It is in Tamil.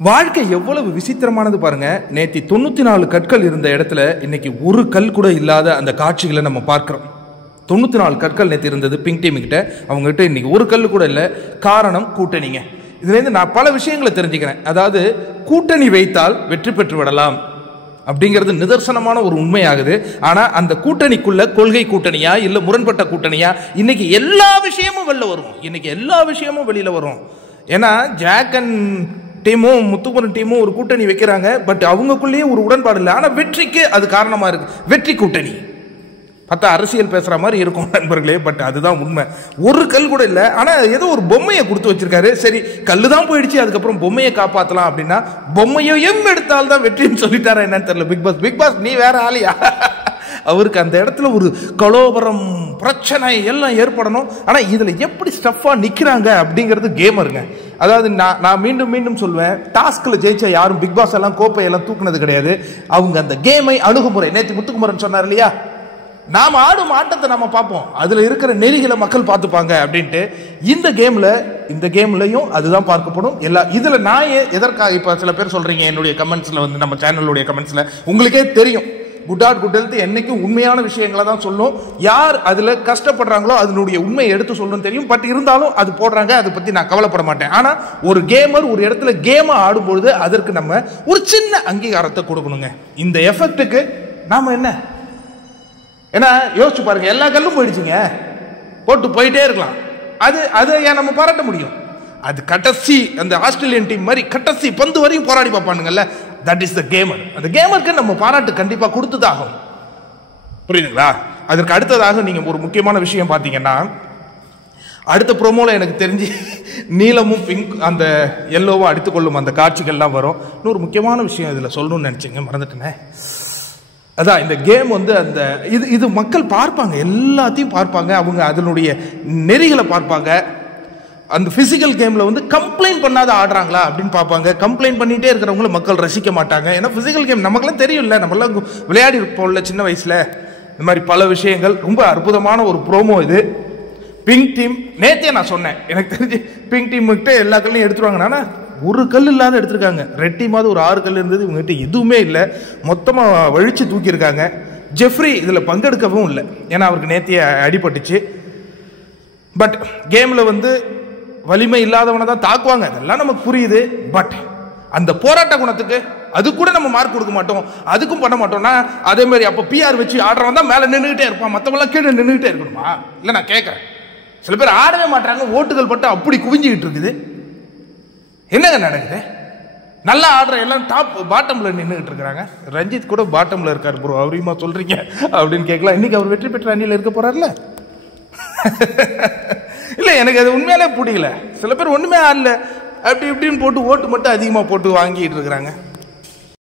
வாழ்க்கை எவ்வளவு விசித்திரமானது பாருங்க. நேத்தி 94 கற்கள் இருந்த இடத்துல இன்னைக்கு ஒரு கல் கூட இல்லாத அந்த காட்சிகளை நம்ம பார்க்கிறோம். 94 கற்கள் நேற்று இருந்தது பிங்க் டீம் கிட்ட, அவங்க கிட்ட இன்னைக்கு ஒரு கல் கூட இல்லை. காரணம் கூட்டணிங்க. இதுலேருந்து நான் பல விஷயங்களை தெரிஞ்சுக்கிறேன். அதாவது கூட்டணி வைத்தால் வெற்றி பெற்று விடலாம் அப்படிங்கிறது நிதர்சனமான ஒரு உண்மையாகுது. ஆனால் அந்த கூட்டணிக்குள்ள கொள்கை கூட்டணியா இல்லை முரண்பட்ட கூட்டணியா, இன்னைக்கு எல்லா விஷயமும் வெளில வரும். இன்னைக்கு எல்லா விஷயமும் வெளியில வரும். ஏன்னா ஜாக் அண்ட் டீமும் முத்துக்குமரன் டீமும் ஒரு கூட்டணி வைக்கிறாங்க. பட் அவங்களுக்குள்ளேயே ஒரு உடன்பாடு இல்லை. ஆனால் வெற்றிக்கு அது காரணமா இருக்கு. வெற்றி கூட்டணி பார்த்தா அரசியல் பேசுற மாதிரி இருக்கும் நண்பர்களே. பட் அதுதான் உண்மை. ஒரு கல் கூட இல்லை. ஆனால் ஏதோ ஒரு பொம்மையை கொடுத்து வச்சிருக்காரு. சரி, கல்லு தான் போயிடுச்சு, அதுக்கப்புறம் பொம்மையை காப்பாற்றலாம் அப்படின்னா பொம்மையும் எடுத்தால்தான் வெற்றின்னு சொல்லிட்டாரா என்னன்னு தெரியல. பிக் பாஸ் நீ வேற ஆளியா? அவருக்கு அந்த இடத்துல ஒரு கலோபரம் பிரச்சனை எல்லாம் ஏற்படணும். ஆனால் இதில் எப்படி ஸ்டஃபாக நிற்கிறாங்க அப்படிங்கிறது கேமருங்க. அதாவது நான் மீண்டும் மீண்டும் சொல்வேன், டாஸ்கில் ஜெயிச்சா யாரும் பிக் பாஸ் எல்லாம் கோப்பையெல்லாம் தூக்குனது கிடையாது. அவங்க அந்த கேமை அணுகுமுறை, நேற்று முத்துக்குமரன் சொன்னார் இல்லையா, நாம் ஆடும் ஆட்டத்தை நம்ம பார்ப்போம், அதில் இருக்கிற நெறிகளை மக்கள் பார்த்துப்பாங்க அப்படின்ட்டு. இந்த கேம்லையும் அதுதான் பார்க்கப்படும். இதில் நான் எதற்காக இப்போ சில பேர் சொல்றீங்க என்னுடைய கமெண்ட்ஸில் வந்து, நம்ம சேனலுடைய கமெண்ட்ஸில் உங்களுக்கே தெரியும், குட் ஆட் குட் ஹெல்த் என்னைக்கும் உண்மையான விஷயங்களை தான் சொல்லும். யார் அதில் கஷ்டப்படுறாங்களோ அதனுடைய உண்மையை எடுத்து சொல்லணும்னு தெரியும். பட் இருந்தாலும் அது போடுறாங்க, அதை பற்றி நான் கவலைப்பட மாட்டேன். ஆனால் ஒரு கேமர் ஒரு இடத்துல கேமை ஆடும்பொழுது அதற்கு நம்ம ஒரு சின்ன அங்கீகாரத்தை கொடுக்கணுங்க. இந்த எஃபெக்ட்டுக்கு நாம என்ன, ஏன்னா யோசிச்சு பாருங்க, எல்லா கல்லும் போயிடுச்சுங்க, போட்டு போயிட்டே இருக்கலாம். அதை ஏன் நம்ம பாராட்ட முடியும்? அது கடைசி அந்த ஆஸ்திரேலியன் டீம் மாதிரி கடைசி பந்து வரையும் போராடி பார்ப்பானுங்கல்ல, தட் இஸ் த கேமர். அந்த கேமருக்கு நம்ம பாராட்டு கண்டிப்பா கொடுத்துதாகும். புரியுதுங்களா? அதற்கு அடுத்ததாக நீங்க ஒரு முக்கியமான விஷயம் பார்த்தீங்கன்னா, அடுத்த ப்ரோமோல எனக்கு தெரிஞ்சு நீலமும் பிங்க் அந்த எல்லோவும் அடித்துக்கொள்ளும் அந்த காட்சிகள்லாம் வரும். இன்னொரு முக்கியமான விஷயம் இதில் சொல்லணும்னு நினைச்சேங்க, மறந்துட்டேனே. அதான் இந்த கேம் வந்து அந்த இது மக்கள் பார்ப்பாங்க, எல்லாத்தையும் பார்ப்பாங்க. அவங்க அதனுடைய நெறிகளை பார்ப்பாங்க. அந்த பிசிக்கல் கேம்ல வந்து கம்ப்ளைண்ட் பண்ணாத ஆடுறாங்களா அப்படின்னு பார்ப்பாங்க. கம்ப்ளைண்ட் பண்ணிட்டே இருக்கிறவங்கள மக்கள் ரசிக்க மாட்டாங்க. ஏன்னா பிசிக்கல் கேம் நமக்குலாம் தெரியும்ல, நம்மளாம் விளையாடி இருப்போம்ல சின்ன வயசுல. இந்த மாதிரி பல விஷயங்கள். ரொம்ப அற்புதமான ஒரு ப்ரோமோ இது. பிங்க் டீம் நேத்தே நான் சொன்னேன், எனக்கு தெரிஞ்சு பிங்க் டீம் கிட்ட எல்லா கல்லையும் எடுத்துருவாங்க. ஒரு கல் இல்லாத எடுத்திருக்காங்க. ரெட் டீமாவது ஒரு 6 கல் இருந்தது, இவங்ககிட்ட எதுவுமே இல்லை. மொத்தமாக வழிச்சு தூக்கியிருக்காங்க. ஜெஃப்ரி இதில் பங்கெடுக்கவும் இல்லை, ஏன்னா அவருக்கு நேத்திய அடிபட்டுச்சு. பட் கேமில் வந்து வலிமை இல்லாதவனை தான் தாக்குவாங்க, அதெல்லாம் நமக்கு புரியுது. பட் அந்த போராட்ட குணத்துக்கு அது கூட நம்ம மார்க் கொடுக்க மாட்டோம், அதுக்கும் பண்ண மாட்டோம்னா அதே மாதிரி அப்போ பிஆர் வச்சு ஆடுறவன் தான் மேலே நின்றுகிட்டே இருப்பான், மற்றவங்களாம் கீழே நின்றுகிட்டே இருக்கணுமா? இல்லை, நான் கேட்குறேன். சில பேர் ஆடவே மாட்டாங்க, ஓட்டுகள் பட்டு அப்படி குவிஞ்சிக்கிட்டு இருக்குது. என்னங்க நடக்குது? நல்லா ஆடுற எல்லாம் டாப் பாட்டம்ல நின்றுகிட்டு இருக்கிறாங்க. ரஞ்சித் கூட பாட்டம்ல இருக்காரு ப்ரோ, அவரையுமா சொல்றீங்க அப்படின்னு கேட்கலாம். இன்னைக்கு அவர் வெற்றி பெற்ற அணியில் இருக்க போறாருல. இல்ல, எனக்கு அது உண்மையாலே பிடிக்கல. சில பேர் ஒண்ணுமே ஆடல, அப்படி இப்படின்னு போட்டு ஓட்டு மட்டும் அதிகமா போட்டு வாங்கிட்டு இருக்கிறாங்க.